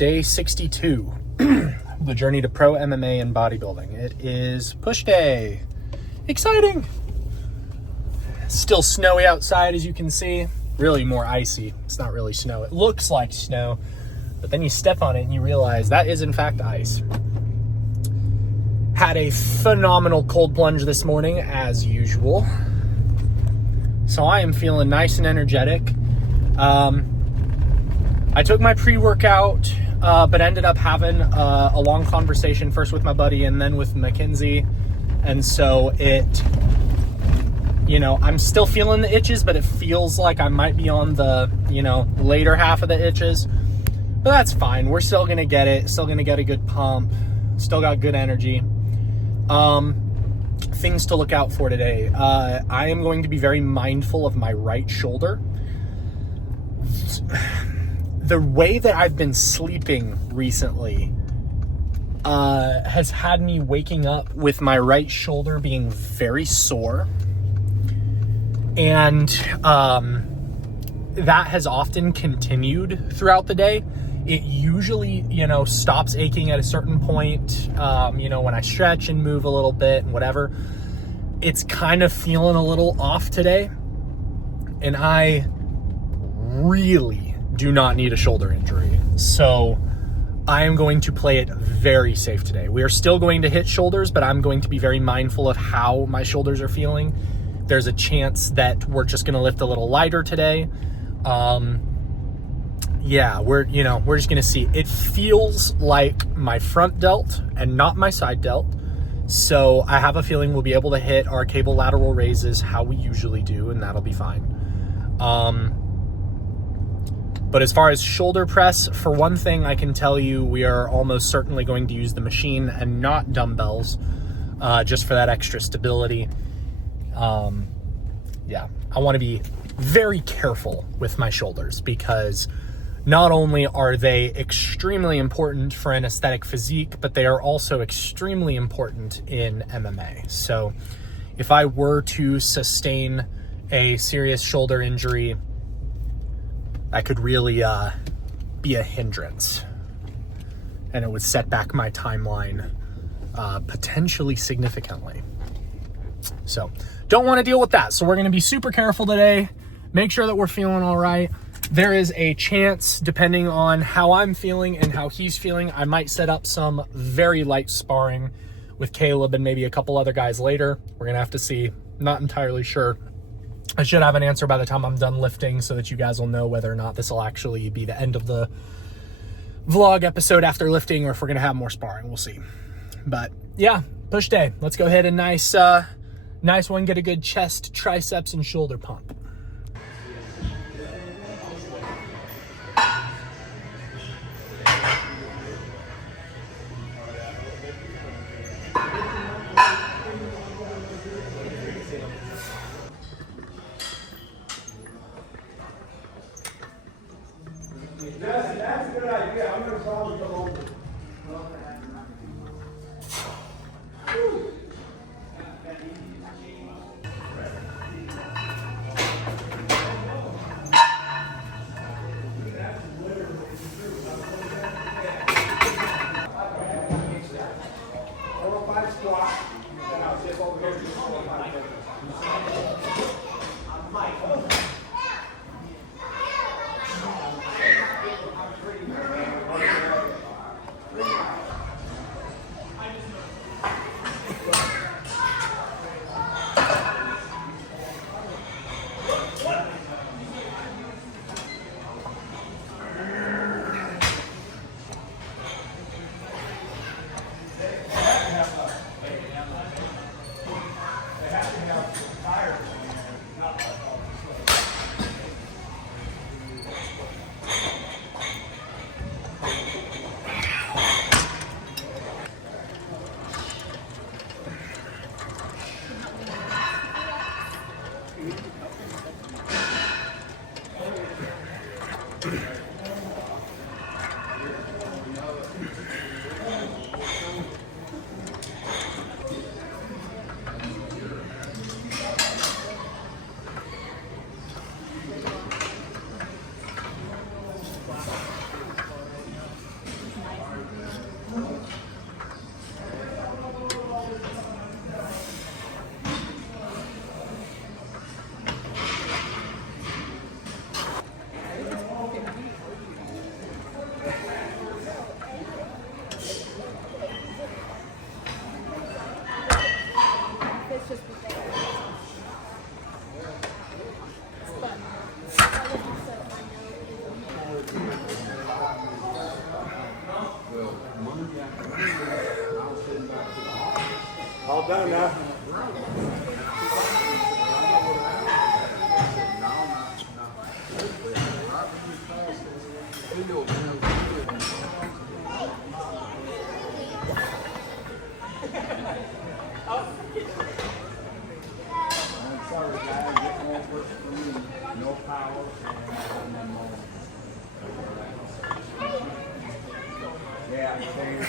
day 62, the journey to pro MMA and bodybuilding. It is push day. Exciting. Still snowy outside, as you can see. Really more icy. It's not really snow. It looks like snow, but then you step on it and you realize that is in fact ice. Had a phenomenal cold plunge this morning, as usual. So I am feeling nice and energetic. I took my pre-workout, but ended up having a long conversation first with my buddy and then with Mackenzie. And so I'm still feeling the itches, but it feels like I might be on the, later half of the itches. But that's fine. We're still going to get it. Still going to get a good pump. Still got good energy. Things to look out for today. I am going to be very mindful of my right shoulder. The way that I've been sleeping recently has had me waking up with my right shoulder being very sore. And that has often continued throughout the day. It usually, stops aching at a certain point, when I stretch and move a little bit and whatever. It's kind of feeling a little off today. And I really do not need a shoulder injury. So I am going to play it very safe today. We are still going to hit shoulders, but I'm going to be very mindful of how my shoulders are feeling. There's a chance that we're just going to lift a little lighter today. We're just going to see. It feels like my front delt and not my side delt. So I have a feeling we'll be able to hit our cable lateral raises how we usually do, and that'll be fine. But as far as shoulder press, for one thing, I can tell you we are almost certainly going to use the machine and not dumbbells, just for that extra stability. I want to be very careful with my shoulders because not only are they extremely important for an aesthetic physique, but they are also extremely important in MMA. So if I were to sustain a serious shoulder injury, that could really be a hindrance, and it would set back my timeline potentially significantly. So don't want to deal with that. So we're going to be super careful today, make sure that we're feeling all right. There is a chance, depending on how I'm feeling and how he's feeling, I might set up some very light sparring with Caleb and maybe a couple other guys later. We're going to have to see. Not entirely sure. I should have an answer by the time I'm done lifting so that you guys will know whether or not this will actually be the end of the vlog episode after lifting or if we're going to have more sparring. We'll see. But yeah, push day. Let's go ahead and nice one, get a good chest, triceps, and shoulder pump. That's a good idea. I'm going to probably go over. Done enough. Sorry, guys. Get more work for me. No power. Yeah, same.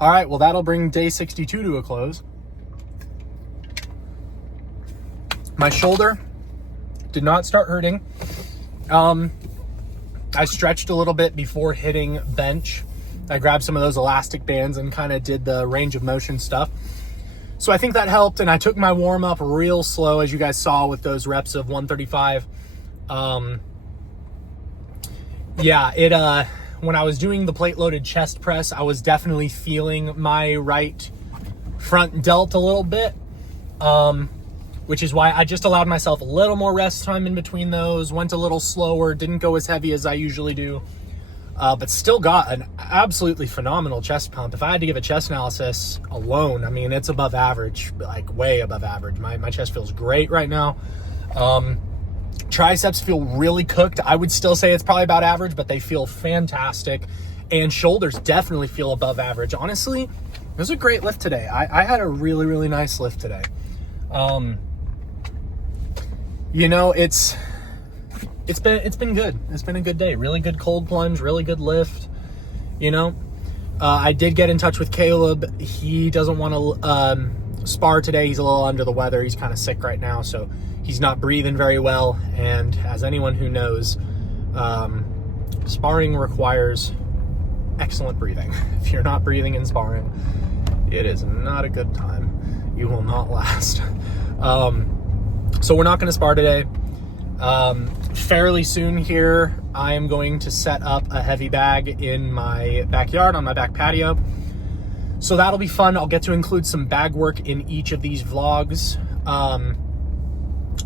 All right, well, that'll bring day 62 to a close. My shoulder did not start hurting. I stretched a little bit before hitting bench. I grabbed some of those elastic bands and kind of did the range of motion stuff. So I think that helped, and I took my warm up real slow, as you guys saw with those reps of 135. When I was doing the plate loaded chest press, I was definitely feeling my right front delt a little bit, which is why I just allowed myself a little more rest time in between those, went a little slower, didn't go as heavy as I usually do, but still got an absolutely phenomenal chest pump. If I had to give a chest analysis alone, I mean, it's above average, like way above average. My chest feels great right now. Triceps feel really cooked. I would still say it's probably about average, but they feel fantastic. And shoulders definitely feel above average. Honestly, it was a great lift today. I had a really, really nice lift today. It's been good. It's been a good day. Really good cold plunge, really good lift. I did get in touch with Caleb. He doesn't want to spar today. He's a little under the weather. He's kind of sick right now, so he's not breathing very well. And as anyone who knows, sparring requires excellent breathing. If you're not breathing in sparring, it is not a good time. You will not last. So we're not going to spar today. Fairly soon here, I am going to set up a heavy bag in my backyard on my back patio. So that'll be fun. I'll get to include some bag work in each of these vlogs.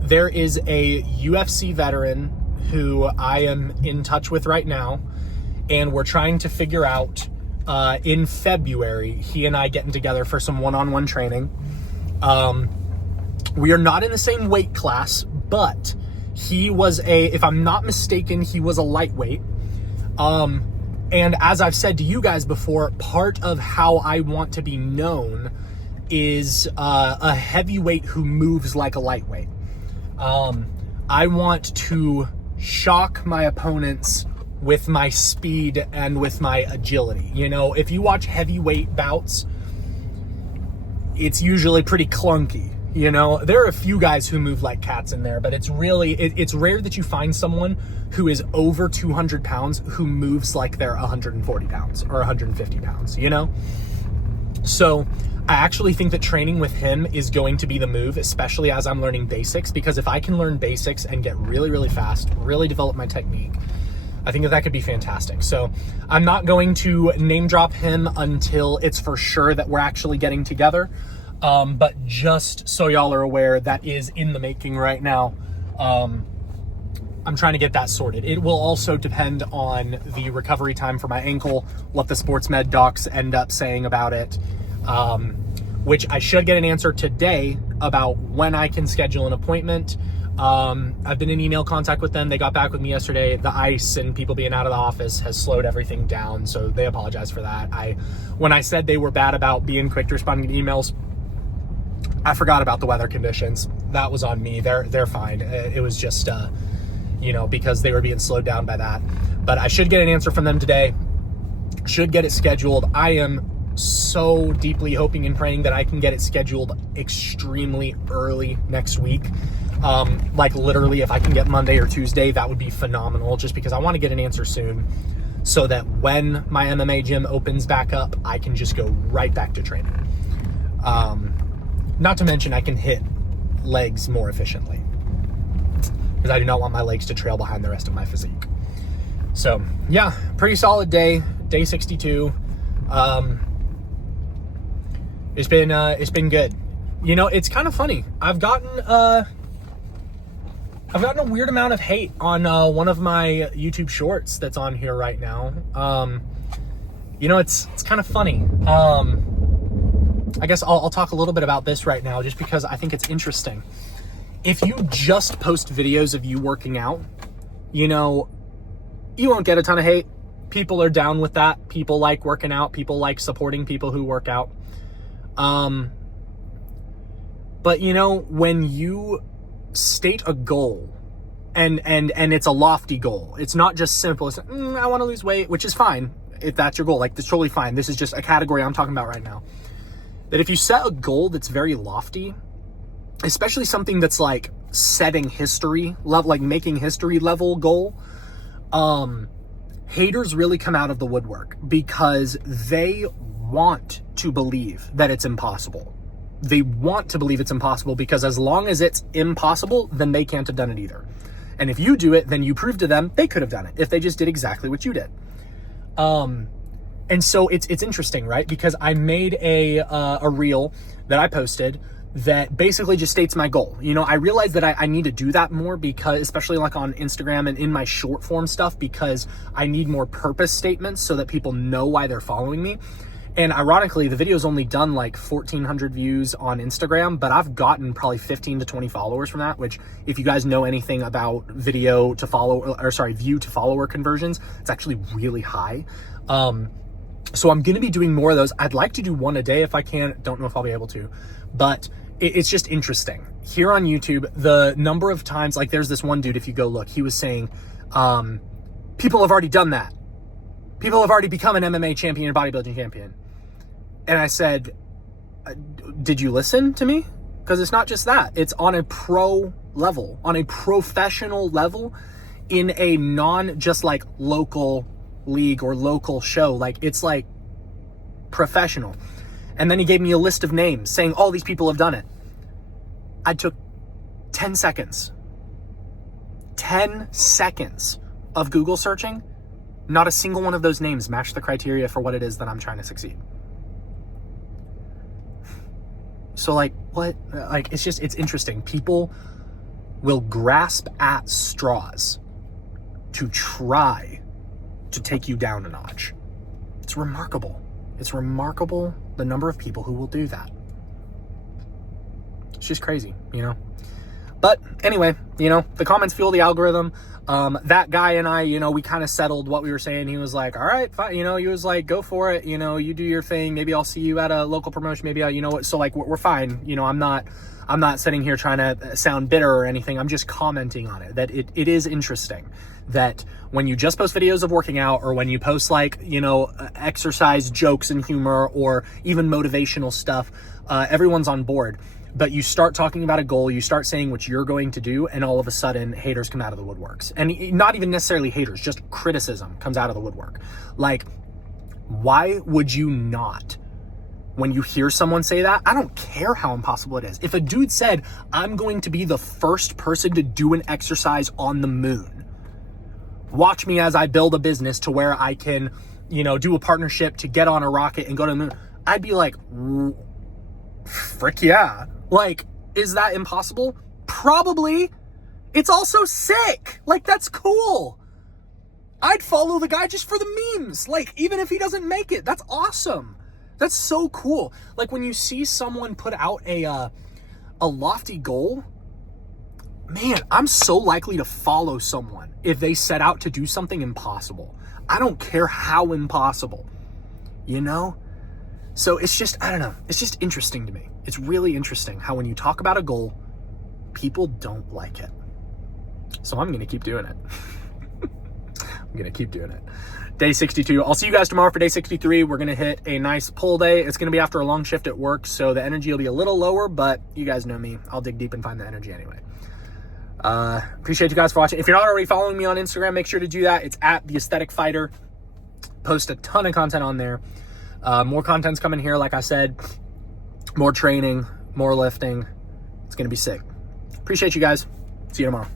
There is a UFC veteran who I am in touch with right now, and we're trying to figure out in February, he and I getting together for some one-on-one training. We are not in the same weight class, but he was if I'm not mistaken, he was a lightweight. And as I've said to you guys before, part of how I want to be known is a heavyweight who moves like a lightweight. I want to shock my opponents with my speed and with my agility. You know, if you watch heavyweight bouts, it's usually pretty clunky. You know, there are a few guys who move like cats in there, but it's really, it's rare that you find someone who is over 200 pounds who moves like they're 140 pounds or 150 pounds, you know? So I actually think that training with him is going to be the move, especially as I'm learning basics, because if I can learn basics and get really, really fast, really develop my technique, I think that could be fantastic. So I'm not going to name drop him until it's for sure that we're actually getting together. But just so y'all are aware, that is in the making right now. I'm trying to get that sorted. It will also depend on the recovery time for my ankle, what the sports med docs end up saying about it, which I should get an answer today about when I can schedule an appointment. I've been in email contact with them. They got back with me yesterday. The ice and people being out of the office has slowed everything down, so they apologize for that. When I said they were bad about being quick to responding to emails, I forgot about the weather conditions. That was on me. They're fine. It was just, you know, because they were being slowed down by that. But I should get an answer from them today. Should get it scheduled. I am so deeply hoping and praying that I can get it scheduled extremely early next week. Like literally, if I can get Monday or Tuesday, that would be phenomenal, just because I want to get an answer soon so that when my MMA gym opens back up, I can just go right back to training. Not to mention I can hit legs more efficiently, because I do not want my legs to trail behind the rest of my physique. So yeah, pretty solid day 62. It's been good. You know, it's kind of funny. I've gotten a weird amount of hate on one of my YouTube shorts that's on here right now. You know, it's kind of funny. I guess I'll talk a little bit about this right now, just because I think it's interesting. If you just post videos of you working out, you know, you won't get a ton of hate. People are down with that. People like working out. People like supporting people who work out. But you know, when you state a goal and it's a lofty goal, it's not just simple as I want to lose weight, which is fine if that's your goal. Like, that's totally fine. This is just a category I'm talking about right now. That if you set a goal that's very lofty, especially something that's like setting history level, like making history level goal, haters really come out of the woodwork because they want to believe that it's impossible. They want to believe it's impossible because as long as it's impossible, then they can't have done it either. And if you do it, then you prove to them they could have done it if they just did exactly what you did. And so it's interesting, right? Because I made a reel that I posted that basically just states my goal. You know, I realized that I need to do that more, because especially like on Instagram and in my short form stuff, because I need more purpose statements so that people know why they're following me. And ironically, the video's only done like 1,400 views on Instagram, but I've gotten probably 15 to 20 followers from that, which if you guys know anything about view to follower conversions, it's actually really high. So I'm going to be doing more of those. I'd like to do one a day if I can. Don't know if I'll be able to, but it's just interesting. Here on YouTube, the number of times, like there's this one dude, if you go look, he was saying, people have already done that. People have already become an MMA champion and bodybuilding champion. And I said, did you listen to me? Because it's not just that. It's on a pro level, on a professional level, in a non just like local league or local show. Like, it's like professional. And then he gave me a list of names saying all these people have done it. I took 10 seconds of Google searching. Not a single one of those names matched the criteria for what it is that I'm trying to succeed. So like, what? Like, it's interesting. People will grasp at straws to try to take you down a notch. It's remarkable. It's remarkable the number of people who will do that. It's just crazy, you know? But anyway, you know, the comments fuel the algorithm. That guy and I, you know, we kind of settled what we were saying. He was like, all right, fine. You know, he was like, go for it. You know, you do your thing. Maybe I'll see you at a local promotion. Maybe you know what? So like, we're fine. You know, I'm not sitting here trying to sound bitter or anything. I'm just commenting on it, that it is interesting that when you just post videos of working out, or when you post like, you know, exercise jokes and humor, or even motivational stuff, everyone's on board. But you start talking about a goal, you start saying what you're going to do, and all of a sudden haters come out of the woodworks. And not even necessarily haters, just criticism comes out of the woodwork. Like, why would you not? When you hear someone say that, I don't care how impossible it is. If a dude said, I'm going to be the first person to do an exercise on the moon, watch me as I build a business to where I can, you know, do a partnership to get on a rocket and go to the moon, I'd be like, frick yeah. Like, is that impossible? Probably. It's also sick. Like, that's cool. I'd follow the guy just for the memes. Like, even if he doesn't make it, that's awesome. That's so cool. Like, when you see someone put out a lofty goal, man, I'm so likely to follow someone if they set out to do something impossible. I don't care how impossible, you know? So it's just, I don't know. It's just interesting to me. It's really interesting how when you talk about a goal, people don't like it. So I'm going to keep doing it. I'm going to keep doing it. Day 62. I'll see you guys tomorrow for day 63. We're going to hit a nice pull day. It's going to be after a long shift at work, so the energy will be a little lower, but you guys know me. I'll dig deep and find the energy anyway. Appreciate you guys for watching. If you're not already following me on Instagram, make sure to do that. It's at The Aesthetic Fighter. Post a ton of content on there. More content's coming here, like I said. More training, more lifting. It's going to be sick. Appreciate you guys. See you tomorrow.